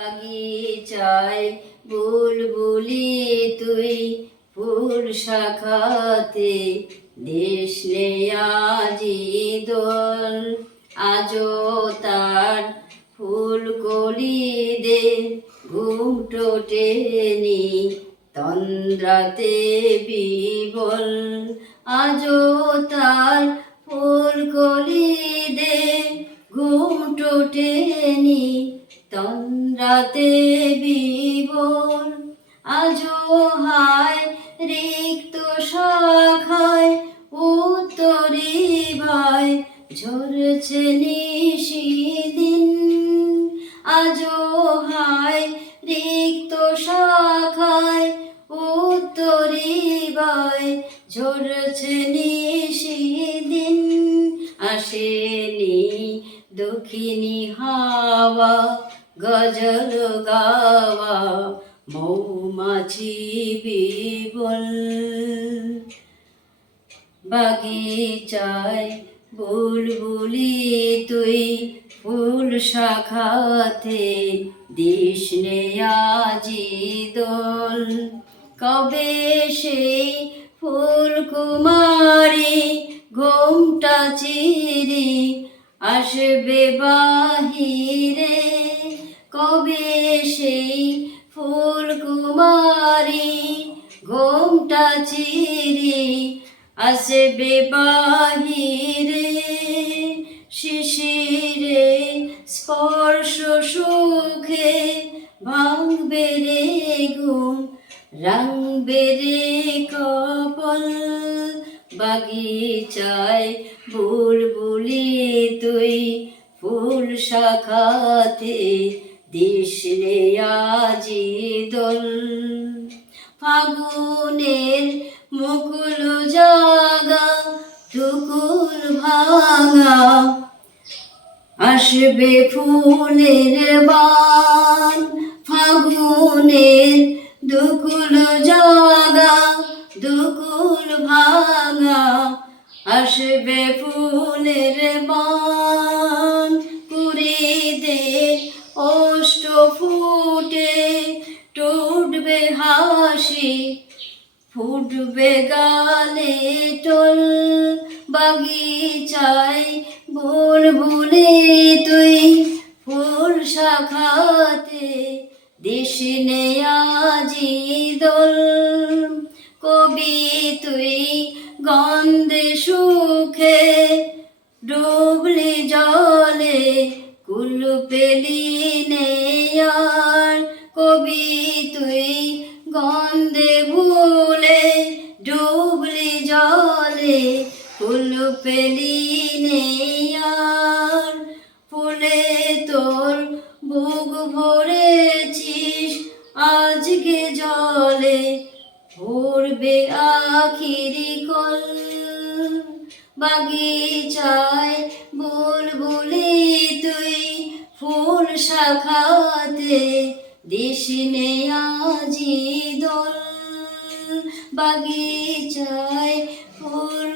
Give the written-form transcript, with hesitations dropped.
বাগিচায় বুলবুলি তুই ফুল শাখাতে দেশ নে আজি দোল আজও তার ফুল কলি দে ঘুম টোটেনি তন্দ্রাতে বিবল আজও তার ফুল কলি দে ঘুম টোটেনি তন্দ্রাতে বিবল আজও হায় রিক্ত শাখায় উত্তরি ভাই ঝরছে নিশিদিন আজও হায় রিক্ত শাখায় উত্তরি ভাই ঝরছে নিশিদিন আসেনি দক্ষিণী হাওয়া গজল গাওয়া মৌমাছি বিবল বাগিচায় বুলবুলি তুই ফুল শাখাতে দিস নে আজি দোল কবে সেই ফুল কুমারী ঘোমটা চিরি আসবে বাহিরে কবে সেই ফুল কুমারী ঘোমটা চিরি আসবে বাহিরে শিশিরে স্পর্শ সুখে ভাঙবে রে ঘুম রাঙবে রে কপল বাগিচায় বুলবুলি তুই ফুল শাখাতে দিস নে আজি দোল ফাগুনের মুকুল জাগা দুকুল ভাঙা আসবে ফুলের বান ফাগুনের দুকুল জাগা দুকুল ভাঙা আসবে ফুলের বান পুরীতে অষ্ট ফুটে টুটবে হাসি ফুটবে গালে টোল বাগিচায় বুলবুলি তুই ফুল শাখাতে দিস নে আজি দোল কবি তুই গন্ধে সুখে ডুবলি জলে কুল পেলি নে আর কবি তুই গন্ধে ভুলে ডুবলি জলে ফুল পেলি নে আর ফুলে তোর বুক ভরেছিস আজকে জলে ভরবে আখিরি কল বাগিচায় বুলবুলি তুই ফুল শাখাতে দিস নে আজি দোল বাগিচায় ফুল